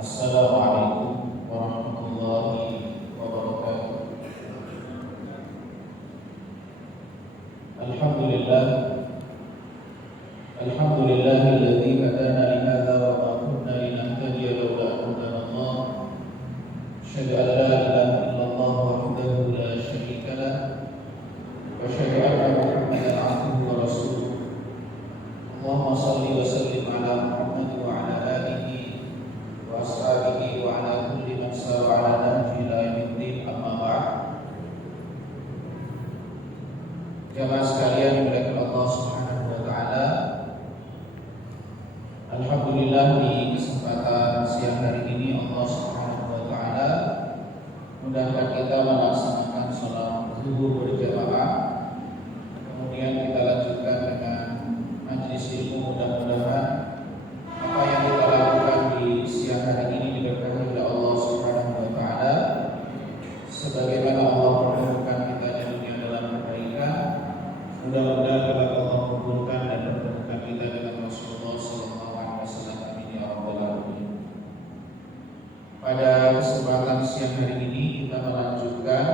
Assalamualaikum warahmatullahi wabarakatuh. Alhamdulillah, alhamdulillahilladzi hadana li hadza wa ma kunna linahtadiya laula an hadana Allah. Asyhadu an la ilaha illallah wahdahu la syarika lah wa asyhadu anna Muhammadan abduhu wa rasuluh. Allahumma shalli wa sallim ala Muhammad wa ala alihi wa ashabihi wa ala kulli man sara ala nahji ila yaumiddin, amma ba'd. Jamaah sekalian yang dimuliakan Allah Subhanahu wa taala, alhamdulillah di kesempatan siang hari ini Allah Subhanahu wa taala mudahkan kita melaksanakan salat zuhur berjamaah. Kemudian kita lanjutkan dengan majelis ilmu. Mudah-mudahan apa yang kita lakukan di siang hari ini diberkahi oleh Allah Subhanahu wa taala, sebagaimana Allah pertemukan kita di dunia dalam kebaikan. Mudah-mudahan Allah mengumpulkan dan mempertemukan kita dengan Rasulullah sallallahu alaihi wasallam. Amin ya rabbal alamin. Pada kesempatan siang hari ini kita melanjutkan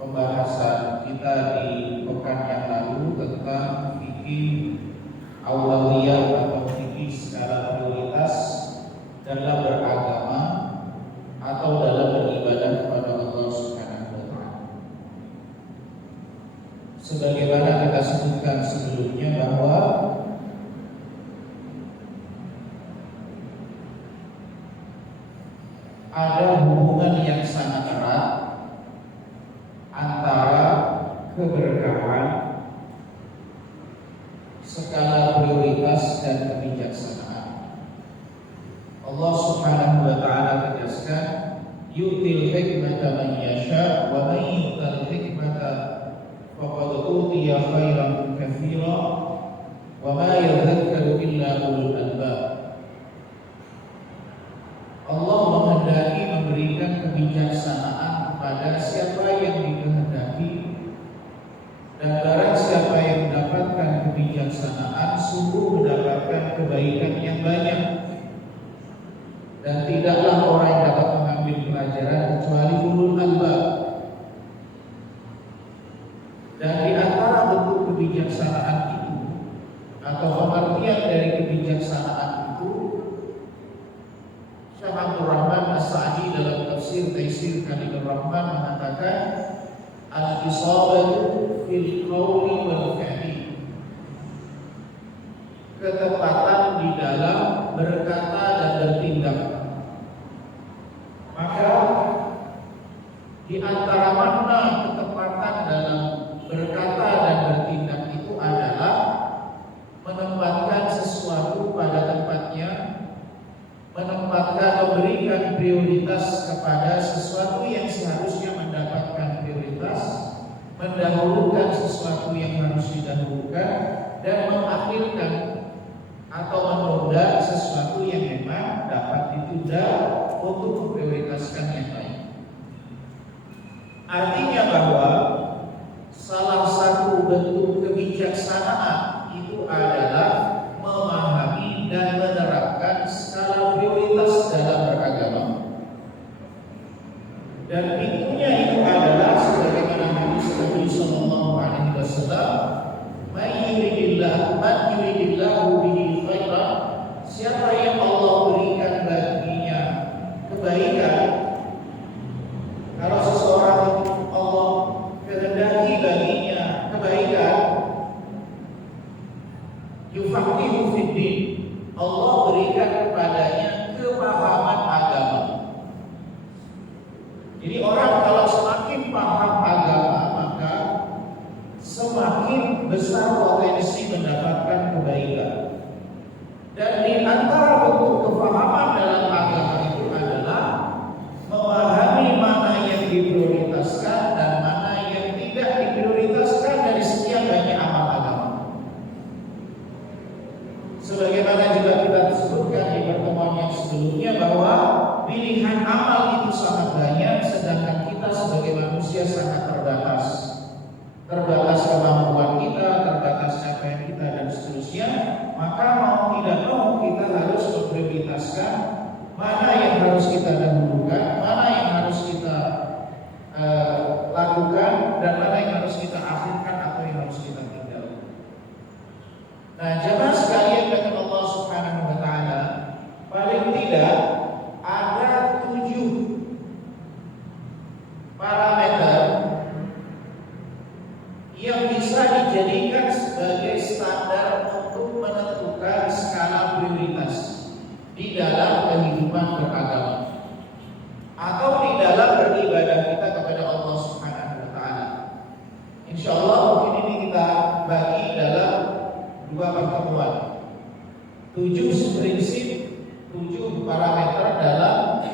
pembahasan kita di pekan yang lalu tentang fikih aulawiyah atau fikih skala prioritas dalam beragama atau dalam beribadah kepada Allah Subhanahu wa taala. Sebagaimana kita sebutkan sebelumnya bahwa ada hubungan yang sangat erat antara keberkahan, skala prioritas dan kebijaksanaan. Allah Subhanahu wa taala tegaskan, yu'til hikmata man yasha wa man yu'tal hikmata faqad utiya khairan katsira wa ma yadhakkaru illa ulul albab. Allah menghendaki memberikan kebijaksanaan kepada siapa yang dikehendaki, dan barang siapa yang mendapatkan kebijaksanaan sungguh mendapatkan kebaikan yang banyak. Dan tidaklah orang yang dapat mengambil pelajaran kecuali ulul albab. Dan di antara bentuk kebijaksanaan itu atau pengertian dari kebijaksanaan itu, Syekh Abdul Rahman As-Sa'di dalam tafsir Taisir Kalimur Rahman mengatakan, al-isabatu fil qawli wal fi'li, ketepatan di dalam berkata dan bertindak. Maka di antara makna ketepatan dalam berkata dan bertindak itu adalah menempatkan sesuatu pada tempatnya, menempatkan, memberikan prioritas kepada sesuatu yang seharusnya mendapatkan prioritas, mendahulukan sesuatu yang harus didahulukan, dan mengakhirkan atau menunda sesuatu yang memang dapat ditunda untuk memprioritaskan yang lain. Artinya bahwa salah satu bentuk kebijaksanaan itu adalah memahami dan menerapkan skala prioritas dalam beragama. Dan pintunya itu adalah sebagaimana hadis Nabi sallallahu alaihi wasallam, man yuridillahu bihi khairan, siapa yang Allah berikan baginya kebaikan. Kalau seseorang Allah kehendaki baginya kebaikan, yufaqihu fid din, Allah berikan kepadanya kepahaman agama. Jadi orang kalau semakin paham agama, maka semakin besar potensi mendapatkan kebaikan. Dan di antara bentuk kepahaman dalam agama itu adalah memahami mana yang diprioritaskan dan mana yang tidak diprioritaskan dari sekian banyak amal agama. Sebagaimana juga kita sebutkan di pertemuan yang sebelumnya bahwa pilihan amal itu sangat banyak, sedangkan kita sebagai manusia sangat terbatas. Terbatas kemampuan kita, terbatas capaian kita dan seterusnya. Maka mau tidak mau kita harus memprioritaskan mana yang harus kita dahulukan, mana yang harus kita lakukan, dan mana yang harus kita akhirkan atau yang harus kita tinggalkan. Nah, jemaah sekalian dengan Allah Subhanahu wa taala, paling tidak ada 7 parameter yang bisa dijadikan sebagai standar untuk menentukan skala prioritas di dalam kehidupan beragama atau di dalam beribadah kita kepada Allah Subhanahu wa taala. Insyaallah mungkin ini kita bagi dalam 2 pertemuan. 7 prinsip, 7 parameter dalam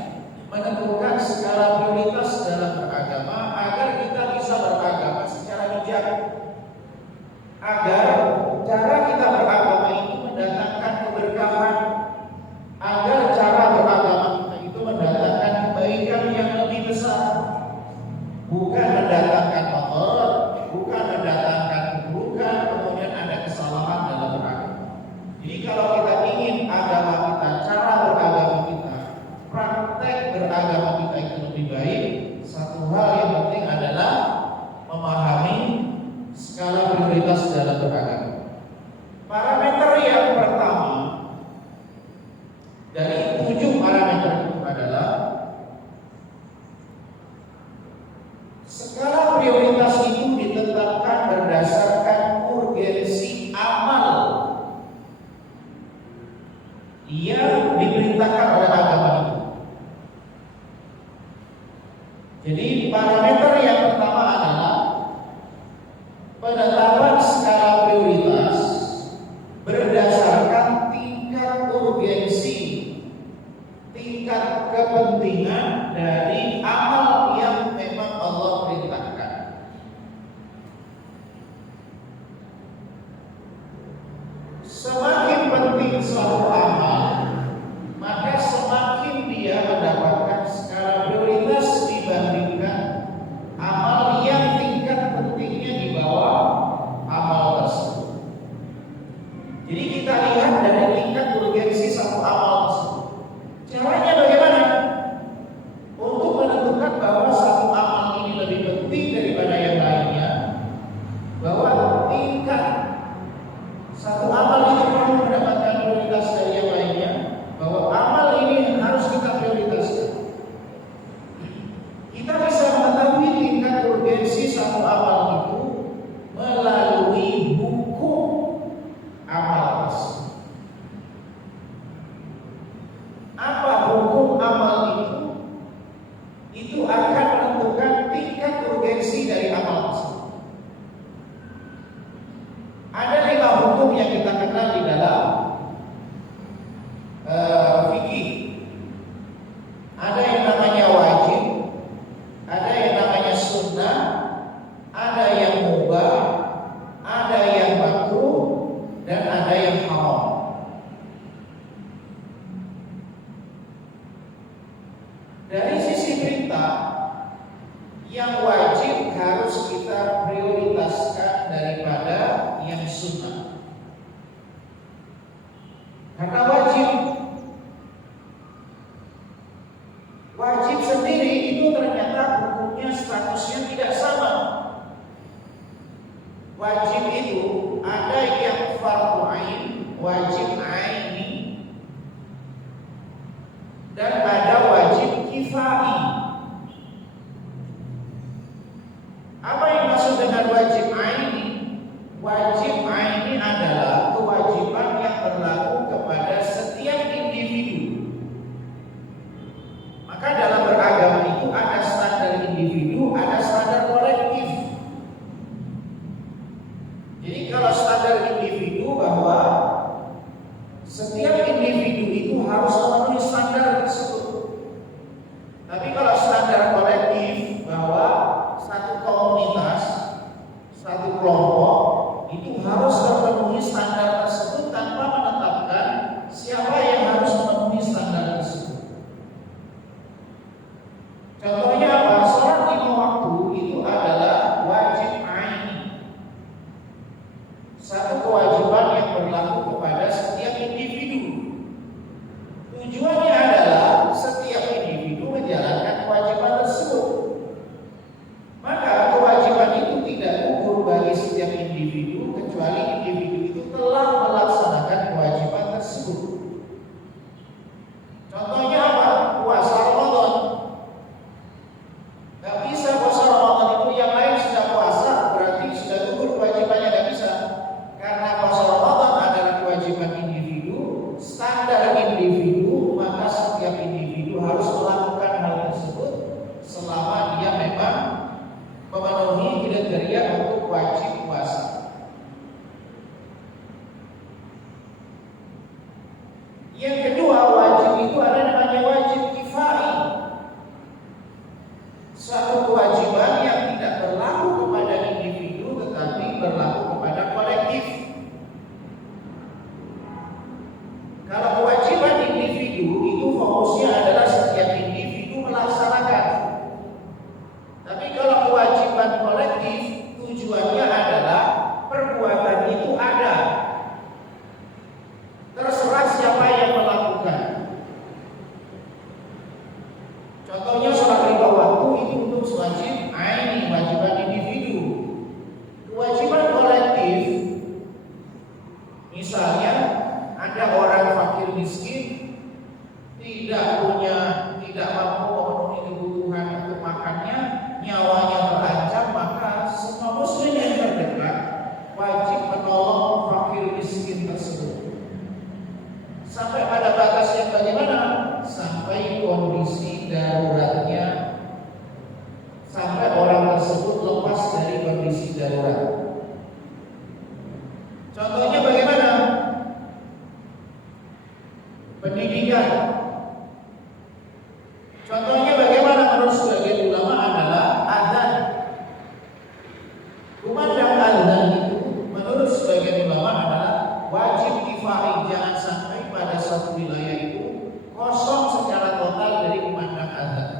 menentukan skala prioritas dalam beragama agar kita bisa beragama secara bijak, agar cara kita beragama itu mendatangkan keberkahan, agar cara beragama kita itu mendatangkan kebaikan yang lebih besar, bukan mendatangkan motor, bukan mendatangkan keburukan, kemudian ada kesalahan dalam beragama. Jadi kalau kita ingin agama kita, cara beragama kita, praktek beragama kita itu lebih baik, satu hal yang penting adalah memahami skala prioritas dalam beragama. Parameter yang pertama dari 7 parameter itu adalah skala prioritas itu ditetapkan berdasarkan urgensi amal yang diperintahkan oleh agama itu. Jadi parameter yang pertama adalah penetapan skala prioritas berdasarkan tingkat urgensi, tingkat kepentingan dari amal yang memang Allah perintahkan. Semakin penting suatu amal, maka semakin dia mendapatkan skala prioritas dibandingkan amal yang tingkat pentingnya di bawah amal tersebut. Jadi kita lihat dari tingkat urgensi satu amal tersebut. Caranya bagaimana? Untuk menentukan bahwa satu amal ini lebih penting daripada yang lainnya, bahwa tingkat satu amal ini perlu mendapatkan prioritas dari yang lainnya, bahwa amal ini harus kita prioritaskan. Kita bisa mengetahui tingkat urgensi satu amal itu melalui hukum amal tersebut. Apa hukum amal itu? Itu akan menentukan tingkat urgensi dari amal tersebut. Ada 5 hukum yang kita kenal di dalam fikih. Ada yang namanya wajib, ada yang namanya sunnah, ada yang mubah, ada yang makruh, dan ada yang haram. Dari sisi perintah, yang wajib harus kita prioritaskan daripada yang sunnah. Karena wajib sendiri itu ternyata hukumnya statusnya tidak sama. Wajib itu ada yang fardu ain, wajib aini, dan ada wajib kifai. Apa yang maksud dengan wajib aini? Wajib aini adalah kewajiban yang berlaku kepada Yang kedua, wajib itu ada namanya wajib kifai. Suatu kewajiban yang tidak berlaku kepada individu tetapi berlaku kepada kolektif. Kalau kewajiban individu itu fokusnya adalah setiap individu melaksanakan. Tapi kalau kewajiban kolektif tujuannya adalah perbuatan itu ada. Terserah siapa yang melakukan. Contohnya sholat lima waktu itu untuk wajib aini, wajiban individu. Kewajiban kolektif, misalnya ada orang fakir miskin, tidak mampu memenuhi kebutuhan untuk makannya, nyawanya terancam, maka semua muslim yang terdekat wajib menolong fakir miskin tersebut. Sampai pada batas yang bagaimana? Sampai kondisi daruratnya, sampai orang tersebut lepas dari kondisi darurat. Contohnya bagaimana? Pendidikan. Contohnya bagaimana menurut sebagian ulama adalah azan. Kumandang azan itu menurut sebagian ulama adalah wajib kifai. Jangan sampai pada satu wilayah itu kosong secara total dari kumandang azan.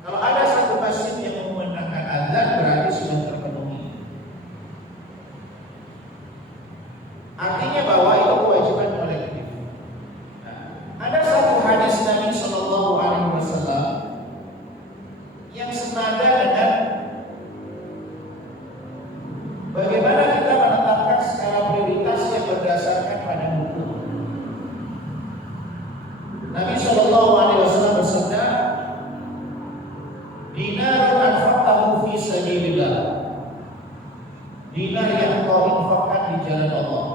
Kalau ada satu masjid yang memandangkan azan berarti sudah terpenuhi. Artinya bahwa itu kewajiban kolektif. Ada satu hadis Nabi Shallallahu Alaihi Wasallam yang senada dengan bagaimana kita menetapkan skala prioritas yang berdasarkan pada hukum. Nabi Shallallahu Alaihi Wasallam bersabda, "Dinarun anfaqtahu fi sabilillah." Dinar yang kau infakkan di jalan Allah.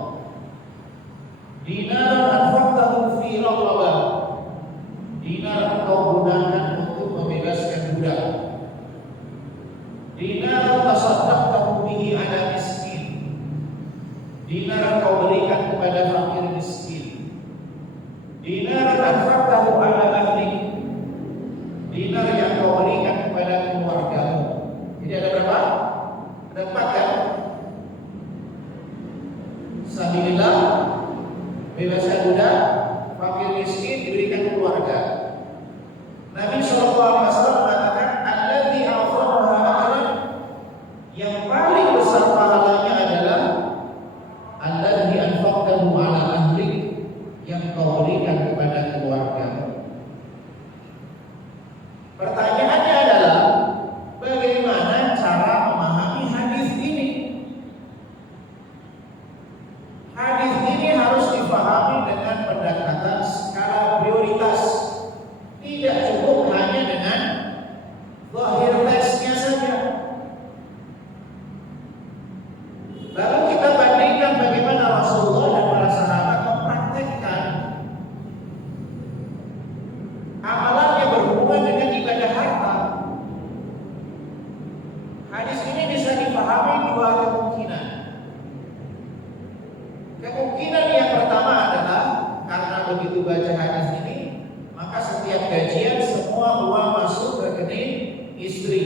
Dinar anfaqtahu fi raqabah. Dinar kau gunakan untuk membebaskan budak. Dinar tasaddaqtahu bihi ala miskin. Dinar kau berikan kepada fakir miskin. Dinar anfaqtahu ala ahli. Dinar yang kau berikan kepada keluargamu. Jadi ada berapa? Ada 4 kan? Sabilillah, bebaskan budak, fakir miskin, diberikan keluarga. Nabi Shallallahu Alaihi Wasallam mengatakan, "Alladzi a'zamaha ajran," yang paling besar pahalanya adalah alladzi anfaqtahu ala ahlik, yang kau berikan kepada keluargamu. Pertanyaannya adalah bagaimana cara memahami hadis ini? Hadis ini harus dipahami dengan pendekatan skala prioritas. Tidak cukup hanya dengan zahir teksnya saja. Lalu kita bandingkan bagaimana Rasulullah dan para sahabat mempraktekkan amalan yang berhubungan dengan ibadah harta. Hadis ini bisa dipahami 2 kemungkinan. Kemungkinan yang pertama adalah karena begitu baca hadis ini, maka setiap gajian semua uang masuk ke rekening istri.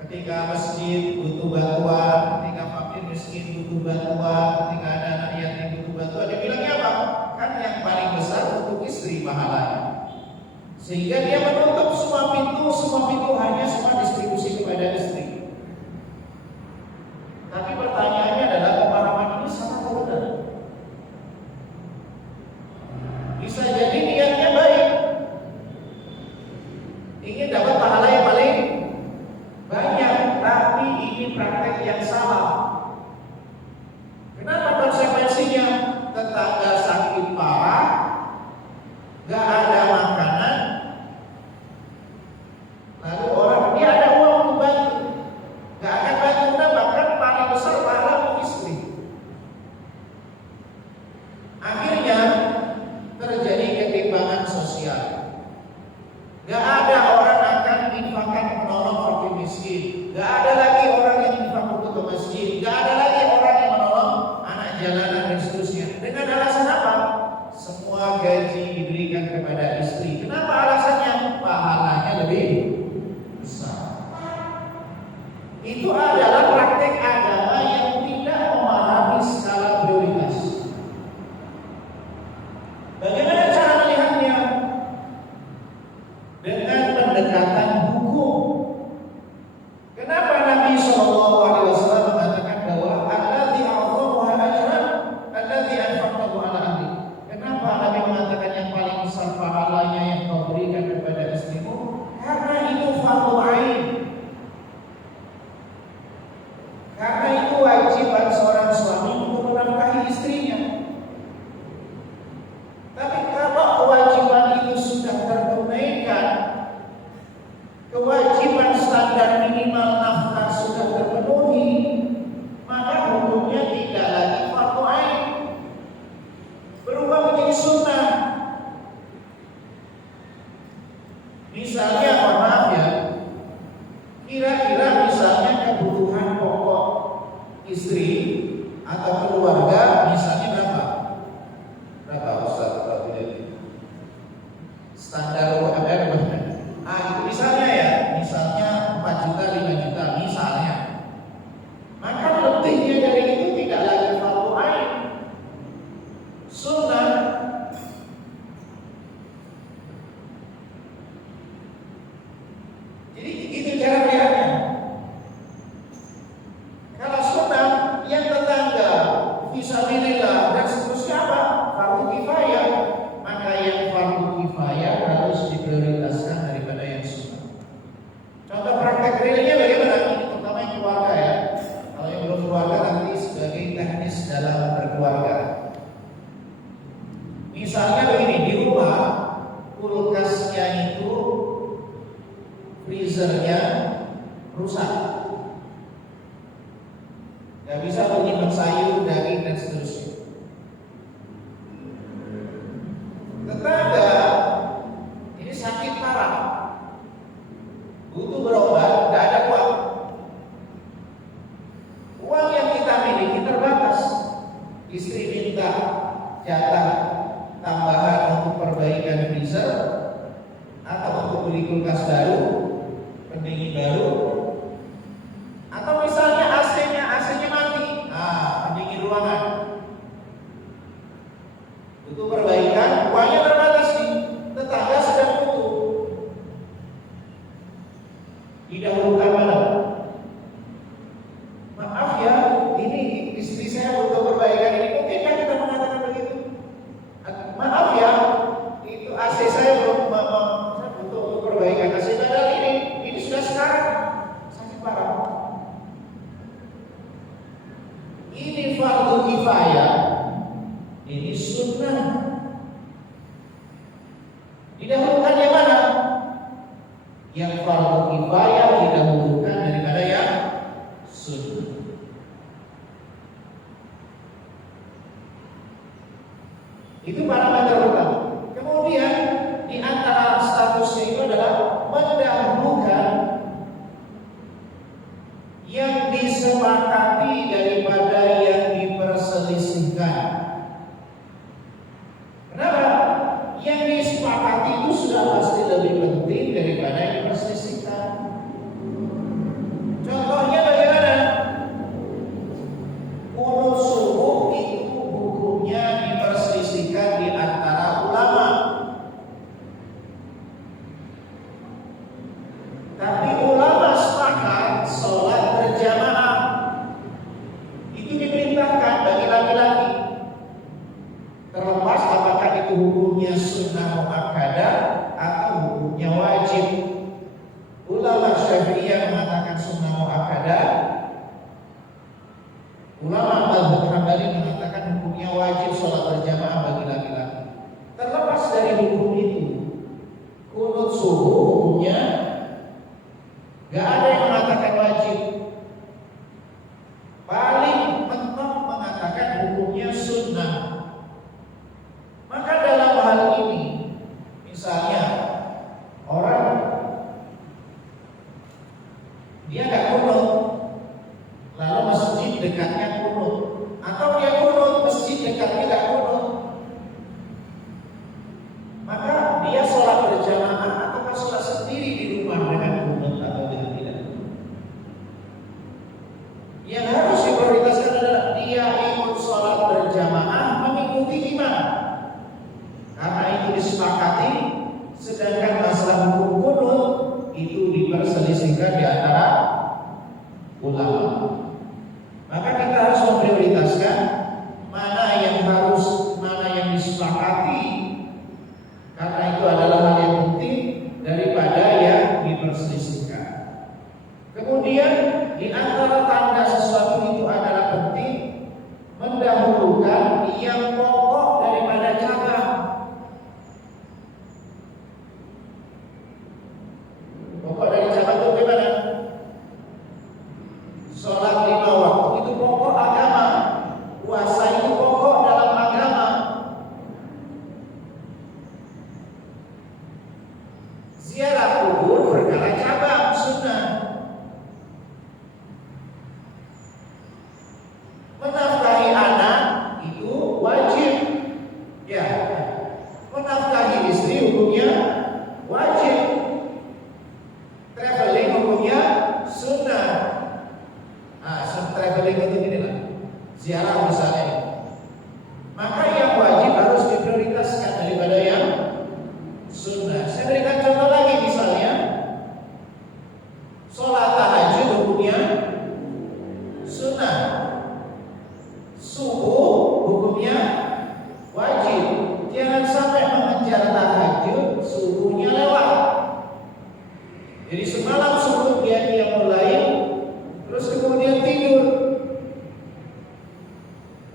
Ketika masjid butuh bantuan, ketika fakir miskin butuh bantuan, ketika ada anak yatim butuh bantuan, dia bilangnya apa? Kan yang paling besar untuk istri pahalanya. Sehingga dia menutup semua pintu hanya semua distribusi kepada istri. Tapi pertanyaannya adalah pemahaman ini salah atau benar? Bisa jadi niatnya baik, ingin dapat pahala yang paling banyak, tapi ini praktek yang salah. Kenapa konsekuensinya? Tetangga sakit parah, gak ada makanan, lalu orang Misalnya begini, di rumah kulkasnya itu freezernya rusak, nggak bisa menyimpan sayur, daging dan seterusnya. Tetangga ini sakit parah, butuh berobat, nggak ada uang. Uang yang kita miliki terbatas. Istri minta jatah tambahan untuk perbaikan freezer atau untuk beli kulkas baru, pendingin baru, atau misalnya AC-nya mati, pendingin ruangan butuh perbaikan, uangnya terbatas nih, tetangga sedang butuh. Didahulukan mana? Maaf ya, ini istri saya butuh perbaikan ini, mungkinkah kita mengatakan begitu? Maaf ya, itu AC saya belum saya butuh perbaikan AC, padahal ini sudah sekarang sakit parah. Ini fardu kifayah, ini sunnah. Didahulukan yang mana? Yang fardu kifayah didahulukan daripada yang sunnah. Itu parameter pertama. Kemudian di antara statusnya itu adalah mendahulukan yang disepakati daripada yang diperselisihkan. Kenapa? Yang disepakati itu sudah pasti lebih penting daripada yang diperselisihkan. Contohnya bagaimana? Qunut subuh itu hukumnya diperselisihkan di antara ulama. Tapi ulama sepakat sholat berjamaah itu diperintahkan bagi laki-laki. Terlepas apakah itu hukumnya sunnah muakkadah atau hukumnya wajib. Ulama Syafi'iyah mengatakan sunnah muakkadah. Ulama mazhab Hambali mengatakan hukumnya wajib sholat berjamaah bagi laki-laki. Terlepas dari hukum itu, qunut subuh hukumnya gak ada yang mengatakan wajib. Paling mentok mengatakan hukumnya sunnah. Maka dalam hal ini, misalnya orang dia gak qunut, lalu masjid dekatnya qunut, atau dia qunut masjid dekatnya gak qunut, maka dia sholat berjamaah atau sholat sendiri di rumah dengan qunut atau dengan tidak. Yang harus diprioritaskan adalah dia ikut sholat berjamaah mengikuti imam, karena itu disepakati. Sedangkan masalah hukum qunut itu diperselisihkan di antara ulama. Maka kita harus memprioritaskan mana yang disepakati, karena itu adalah hal yang penting daripada yang diperselisihkan. Kemudian di antara tanda sesuatu itu adalah penting mendahulukan yang pokok daripada cabang. Pokok dari cabang itu bagaimana? Sholat 5 waktu itu pokok agama. Puasa itu pokok dalam agama. Ziarah kubur perkara cabang sunnah. Menafkahi anak itu wajib. Ya. Menafkahi istri hukumnya wajib. Traveling hukumnya sunnah. Traveling itu gini lah, ziarah misalnya. Maka yang wajib harus diprioritaskan daripada yang sunnah. Saya berikan contoh lagi, misalnya sholat tahajud hukumnya sunnah, subuh hukumnya wajib. Jangan sampai mengejar tahajud subuhnya lewat. Jadi semalam subuh dia mulai, terus kemudian tidur,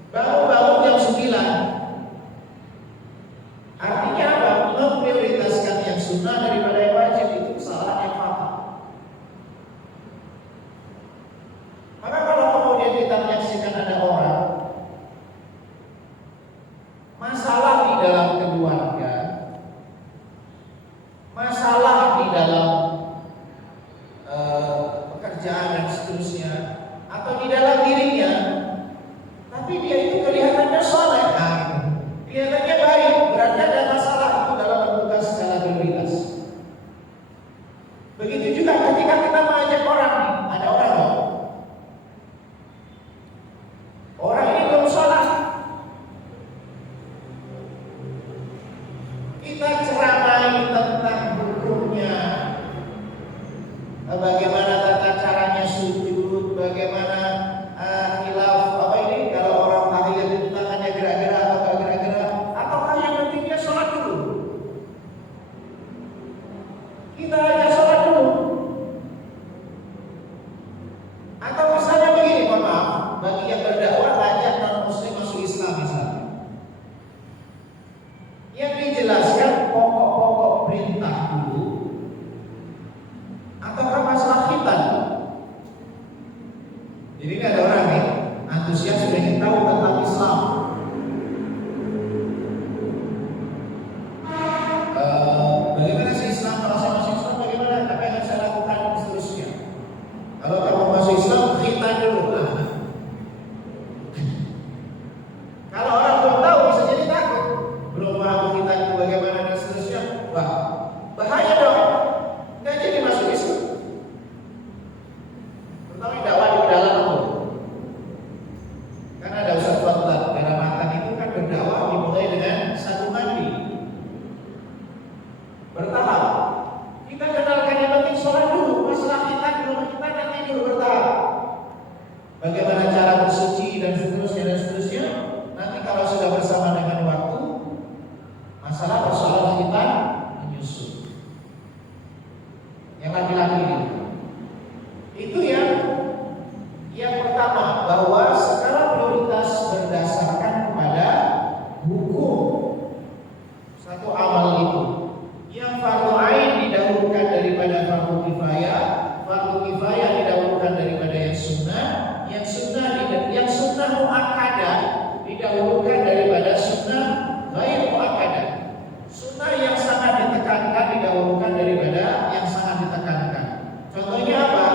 bangun jam 9. sudah ingin tahu tentang Islam. Bagaimana sih Islam? Kalau saya masuk Islam bagaimana? Apa yang saya lakukan dan seterusnya. Kalau kamu masuk Islam, khitan dulu. Kalau orang belum tahu bisa jadi takut. Belum paham khitan itu bagaimana dan seterusnya. Wah, bahaya dong. Nggak jadi masuk Islam. Terutama dakwah di pedalaman tuh. Karena ada Ustaz Fadlan, Pedalaman itu kan berdakwah dimulai dengan satu mandi. Bertahap. Kita kenalkan yang penting sholat dulu, masalah kita nanti dulu bertahap. Bagaimana cara bersuci dan seterusnya. Nanti kalau sudah bersama dengan waktu, masalah persoalan kita menyusul. Yang laki-laki itu yang pertama, bahwa skala prioritas berdasarkan kepada hukum satu amal itu. Yang fardu ain didahulukan daripada fardu kifayah didahulukan daripada yang sunnah muakkadah didahulukan daripada sunnah ghair muakkadah. Sunnah yang sangat ditekankan didahulukan daripada yang sangat ditekankan. Contohnya apa?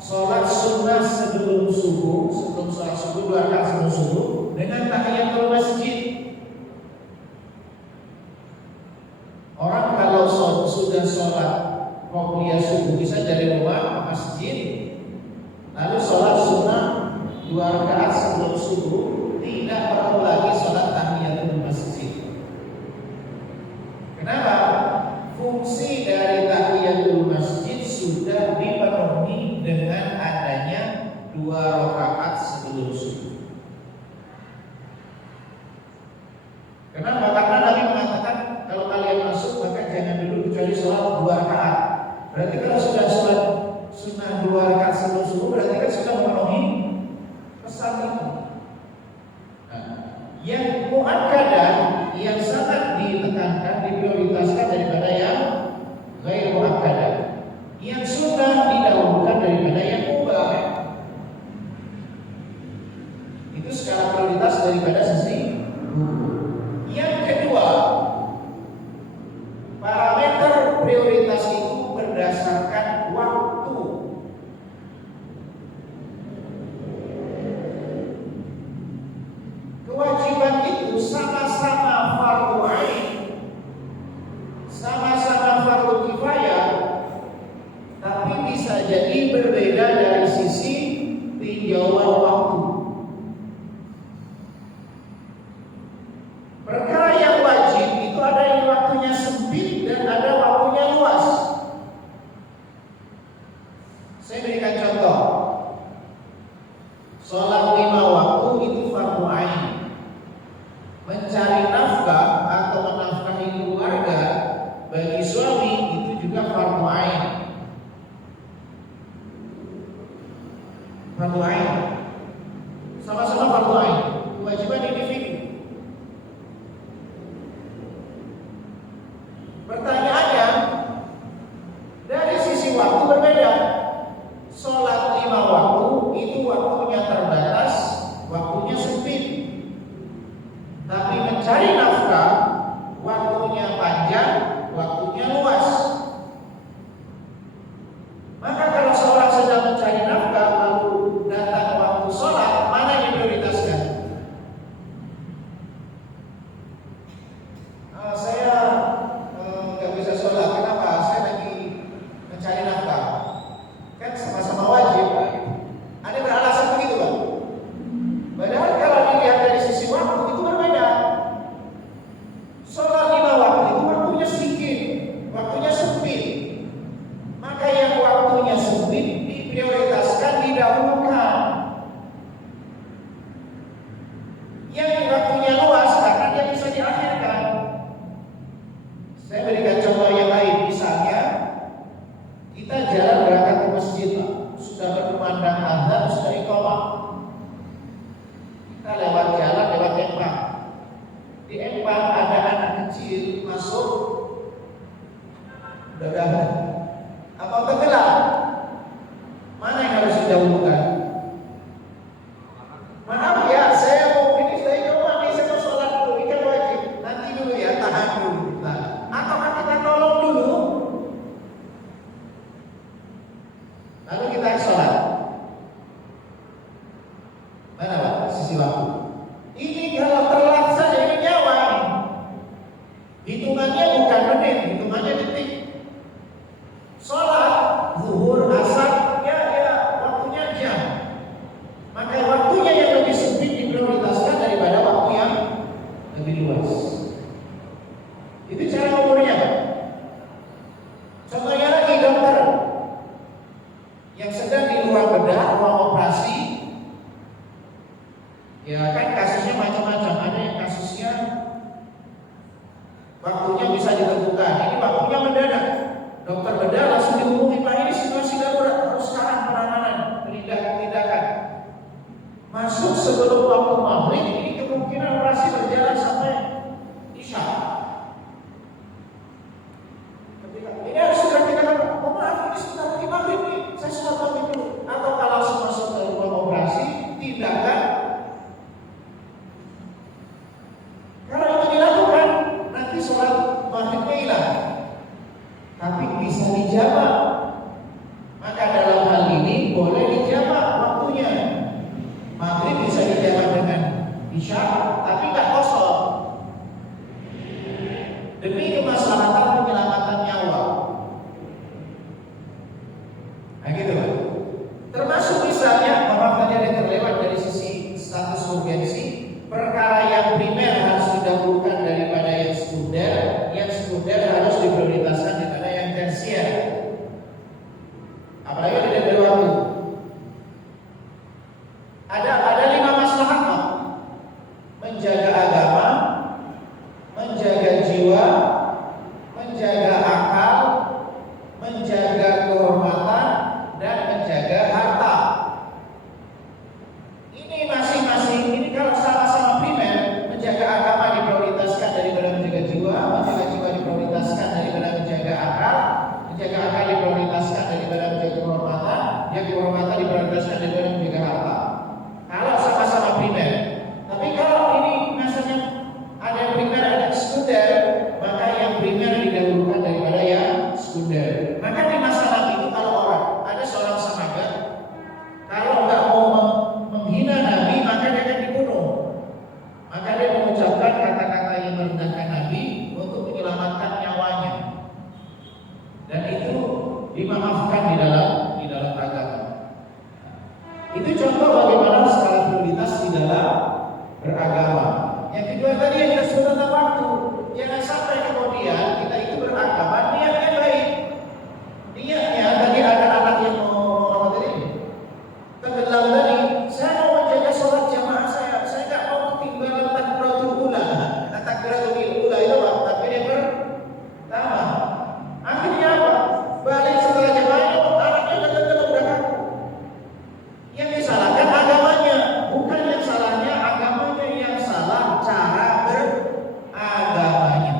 Sholat sunnah sebelum sholat subuh 2 rakaat sebelum subuh dengan tahiyatul masjid. Orang kalau sudah sholat qobliyah subuh bisa dari rumah ke masjid, lalu sholat sunnah 2 rakaat sebelum subuh, tidak perlu lagi sholat tahiyatul masjid. Kenapa? Fungsi dari tahiyatul masjid sudah dipenuhi dengan adanya 2 rakaat sebelum subuh. Kenapa? Karena Nabi mengatakan kalau kalian masuk maka jangan dulu kecuali sholat 2 rakaat. Berarti kalau sudah sholat sunnah 2 rakaat sebelum subuh berarti kan sudah memenuhi pesan itu. Nah, yang muakkadah yang sangat ditekankan diprioritaskan daripada yang ghair muakkadah. Yang sunnah didahulukan daripada yang mubah. Itu skala prioritas daripada sisi hukum. Yang kedua, parameter prioritas itu berdasarkan waktu. Kewajiban itu sama-sama fardu ain, sama-sama fardu kifayah, tapi bisa jadi berbeda dari sisi tinjauan waktu. Perkara yang wajib itu ada yang waktunya sempit dan ada waktunya luas. Saya berikan contoh. Sholat 5 waktu itu fardu ain. Mencari nafkah atau menafkahi keluarga bagi suami itu juga fardu ain. Fardu ain. Sama-sama fardu ain. Kewajiban individu. Pertanyaannya, dari sisi waktu berbeda. Sholat 5 waktu itu waktunya terbatas, waktunya sempit. Tapi mencari nafkah waktunya panjang, waktunya luas. Maka kalau seorang sedang mencari nafkah lalu datang waktu sholat, mana yang diprioritaskan? Saya nggak bisa sholat. Kenapa? Saya lagi mencari nafkah. Kan sama-sama wajib. Ada beralasan begitu, Pak? Padahal kalau dilihat dari sisi waktu itu berbeda. Sholat 5 waktu itu waktunya sedikit, waktunya sempit. Maka yang waktunya sempit diprioritaskan, didahulukan. Yang waktunya luas karena dia bisa diakhirkan. Saya berikan contoh yang lain. Misalnya kita jalan berangkat ke masjid, sudah berkumandang azan, sudah iqamah. Kita lewat jalan, lewat empang. Di empang ada anak kecil masuk, udah apa tenggelam? Mana yang harus didahulukan? Maaf ya, kasusnya macam-macam. Ada yang kasusnya waktunya bisa ditentukan. Ini waktunya mendadak. Dokter bedah langsung dihubungi, Pak ini situasi darurat, harus sekarang penanganan, tindakan. Masuk sebelum waktu maghrib, ini kemungkinan operasi berjalan sampai isya. Ini harus segera kita katakan, oh maaf ini sebentar lagi maghrib nih, saya sholat maghrib dulu. Atau kalau langsung masuk ke ruang operasi, tindakan. Kalau itu dilakukan, nanti sholat maghribnya hilang. Tapi bisa dijamak. Maka dalam hal ini boleh dijamak waktunya. Maghrib bisa dijamak dengan isya, tapi nggak kosong. Demi kemaslahatan penyelamatan nyawa. Nah gitu Pak. Termasuk misalnya, maaf tadi ada terlewat dari sisi status urgensi, perkara yang primer harus didahulukan daripada yang sekunder harus diprioritaskan daripada yang tersier. Apalagi ada waktu. Ada 5 maslahat Pak. Menjaga agama, menjaga jiwa, menjaga akal, menjaga kehormatan, dan menjaga harta. Ini masing-masing, ini kalau sama-sama primer, menjaga agama diprioritaskan daripada menjaga jiwa diprioritaskan daripada menjaga akal diprioritaskan daripada menjaga kehormatan, kehormatan diprioritaskan daripada menjaga harta. Kalau sama-sama primer. Tapi kalau ini misalnya ada yang primer, ada yang sekunder, maka yang primer didahulukan daripada yang sekunder. Maka di masa Nabi itu kalau ada seorang sahabat, kalau nggak mau menghina Nabi, maka dia akan dibunuh. Maka dia mengucapkan kata-kata yang merendahkan Nabi untuk menyelamatkan nyawanya. Dan itu dimaafkan di dalam agama. Itu contoh bagaimana skala prioritas di dalam beragama. Yang kedua tadi yang kita sebut tentang waktu. Jangan sampai kemudian kita itu beragama niatnya baik. Niatnya tadi ada anak yang mau tadi tenggelam tadi. Saya mau menjaga sholat jamaah saya nggak mau ketinggalan takbiratul ula. Takbiratul ula itu apa? Takbir yang pertama. Akhirnya apa? Balik setelah jamaah anaknya tenggelam udah kaku. Yang disalahkan agamanya, bukan yang salahnya agamanya, yang salah cara beragamanya.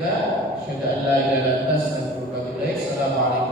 ketiga, syahadu an la ilaha illallah, astaghfiruka wa atubu ilaik. Assalamualaikum